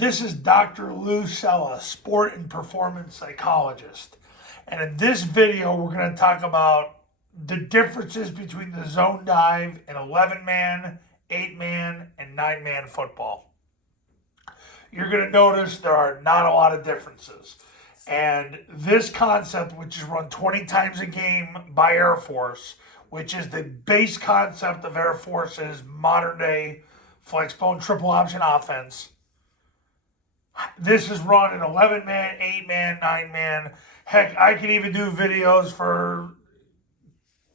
This is Dr. Lou Sella, sport and performance psychologist. And in this video, we're going to talk about the differences between the zone dive in 11-man, 8-man, and 9-man football. You're going to notice there are not a lot of differences. And this concept, which is run 20 times a game by Air Force, which is the base concept of Air Force's modern day flex bone triple option offense. This is run in 11-man, 8-man, 9-man. Heck, I can even do videos for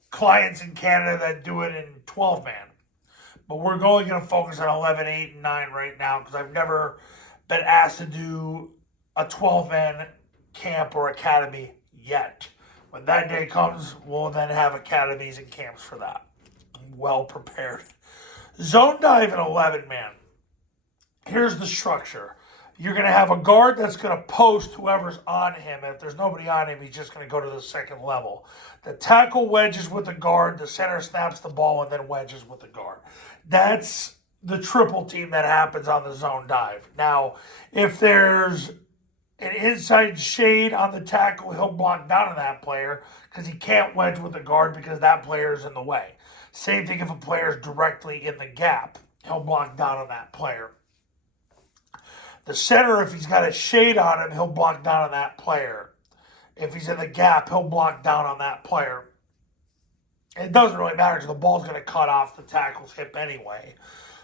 clients in Canada that do it in 12-man. But we're only going to focus on 11, 8, and 9 right now because I've never been asked to do a 12-man camp or academy yet. When that day comes, we'll then have academies and camps for that. I'm well prepared. Zone dive in 11-man. Here's the structure. You're going to have a guard that's going to post whoever's on him. If there's nobody on him, he's just going to go to the second level. The tackle wedges with the guard. The center snaps the ball and then wedges with the guard. That's the triple team that happens on the zone dive. Now, if there's an inside shade on the tackle, he'll block down on that player because he can't wedge with the guard because that player is in the way. Same thing if a player is directly in the gap. He'll block down on that player. The center, if he's got a shade on him, he'll block down on that player. If he's in the gap, he'll block down on that player. It doesn't really matter because the ball's going to cut off the tackle's hip anyway.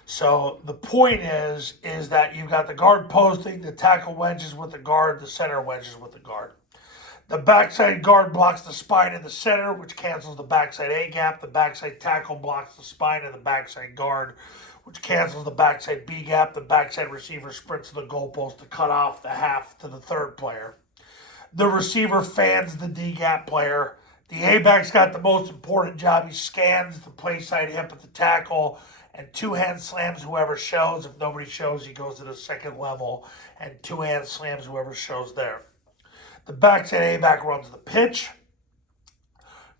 So the point is that you've got the guard posting, the tackle wedges with the guard, the center wedges with the guard. The backside guard blocks the spine in the center, which cancels the backside A-gap. The backside tackle blocks the spine of the backside guard, which cancels the backside B-gap. The backside receiver sprints to the goalpost to cut off the half to the third player. The receiver fans the D-gap player. The A-back's got the most important job. He scans the play side hip at the tackle and two-hand slams whoever shows. If nobody shows, he goes to the second level and two-hand slams whoever shows there. The backside A-back runs the pitch.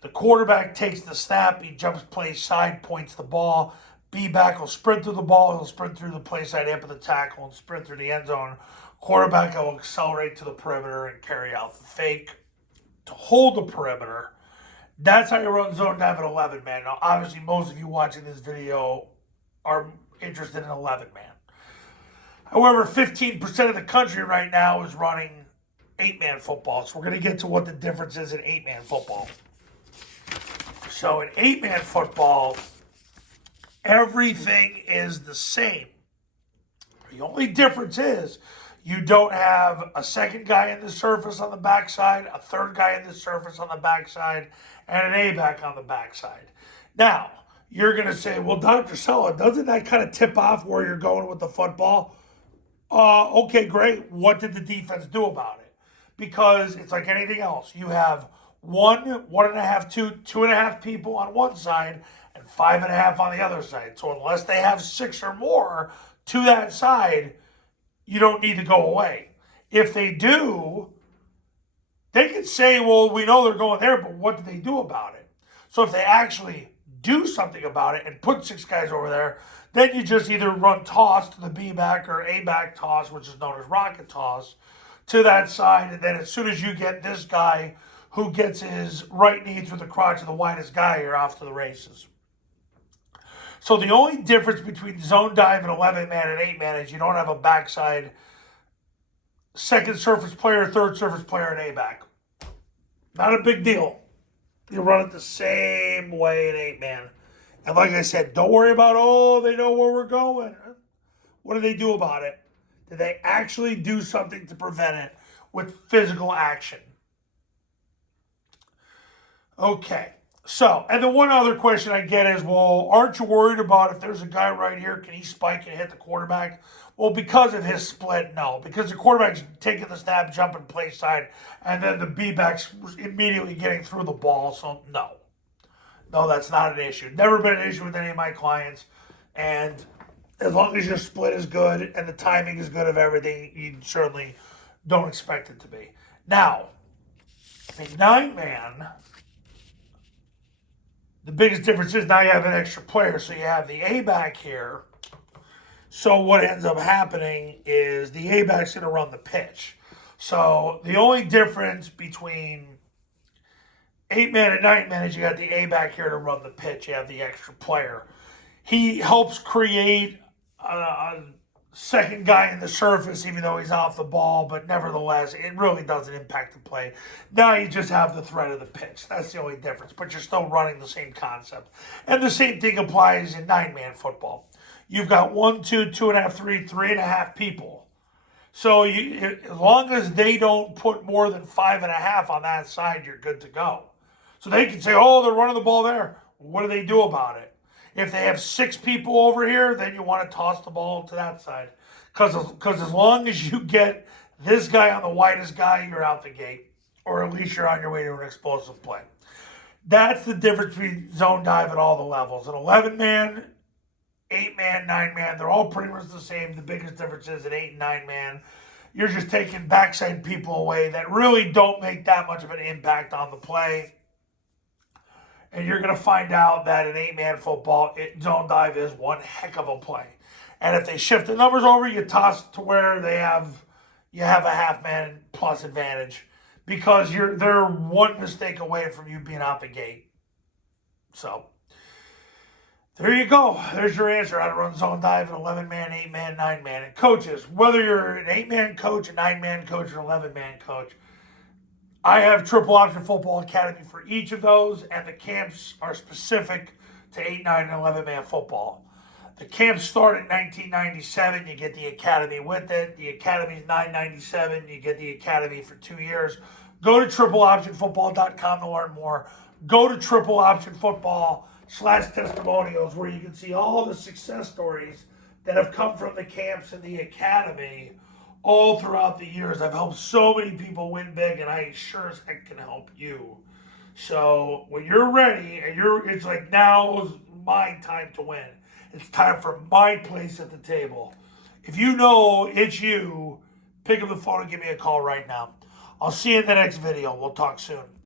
The quarterback takes the snap. He jumps play side, points the ball. B-back will sprint through the ball. He'll sprint through the play side hip of the tackle and sprint through the end zone. Quarterback will accelerate to the perimeter and carry out the fake to hold the perimeter. That's how you run zone dive at 11-man. Now, obviously, most of you watching this video are interested in 11-man. However, 15% of the country right now is running 8-man football. So we're going to get to what the difference is in 8-man football. So in 8-man football, everything is the same. The only difference is you don't have a second guy in the surface on the backside, a third guy in the surface on the backside, and an A-back on the backside. Now, you're going to say, well, Dr. Sella, doesn't that kind of tip off where you're going with the football? Okay, great. What did the defense do about it? Because it's like anything else. You have 1.5, 2.5 people on one side and 5.5 on the other side. So unless they have 6 or more to that side, you don't need to go away. If they do, they could say, well, we know they're going there, but what did they do about it? So if they actually do something about it and put 6 guys over there, then you just either run toss to the B-back or A-back toss, which is known as rocket toss, to that side. And then as soon as you get this guy who gets his right knee through the crotch of the widest guy, you're off to the races. So the only difference between zone dive and 11-man and 8-man is you don't have a backside second surface player, third surface player, and A-back. Not a big deal. You run it the same way in 8-man. And like I said, don't worry about, they know where we're going. What do they do about it? Did they actually do something to prevent it with physical action? Okay. So, and the one other question I get is, well, aren't you worried about if there's a guy right here, can he spike and hit the quarterback? Well, because of his split, no. Because the quarterback's taking the snap, jumping play side, and then the B-back's immediately getting through the ball, so no. No, that's not an issue. Never been an issue with any of my clients. And as long as your split is good and the timing is good of everything, you certainly don't expect it to be. Now, in 9-man, the biggest difference is now you have an extra player. So you have the A-back here So what ends up happening is the A-back's going to run the pitch. So the only difference between 8-man and 9-man is you got the A-back here to run the pitch. You have the extra player. He helps create a second guy in the surface, even though he's off the ball, but nevertheless, it really doesn't impact the play. Now you just have the threat of the pitch. That's the only difference, but you're still running the same concept. And the same thing applies in 9-man football. You've got 1, 2, 2.5, 3, 3.5 people. So as long as they don't put more than 5.5 on that side, you're good to go. So they can say, oh, they're running the ball there. What do they do about it? If they have 6 people over here, then you want to toss the ball to that side. Because as long as you get this guy on the widest guy, you're out the gate. Or at least you're on your way to an explosive play. That's the difference between zone dive at all the levels. An 11-man, 8-man, 9-man, they're all pretty much the same. The biggest difference is an 8 and 9-man. You're just taking backside people away that really don't make that much of an impact on the play. And you're going to find out that in 8-man football, zone dive is one heck of a play. And if they shift the numbers over, you toss to where you have a half-man plus advantage because they're one mistake away from you being out the gate. So there you go. There's your answer how to run zone dive in 11-man, 8-man, 9-man. And coaches, whether you're an 8-man coach, a 9-man coach, or an 11-man coach, I have Triple Option Football Academy for each of those, and the camps are specific to 8, 9, and 11-man football. The camps start in 1997. You get the academy with it. The academy is $9.97. You get the academy for 2 years. Go to tripleoptionfootball.com to learn more. Go to tripleoptionfootball/testimonials where you can see all the success stories that have come from the camps and the academy all throughout the years. I've helped so many people win big, and I sure as heck can help you. So when you're ready, and it's like now's my time to win. It's time for my place at the table. If you know it's you, pick up the phone and give me a call right now. I'll see you in the next video. We'll talk soon.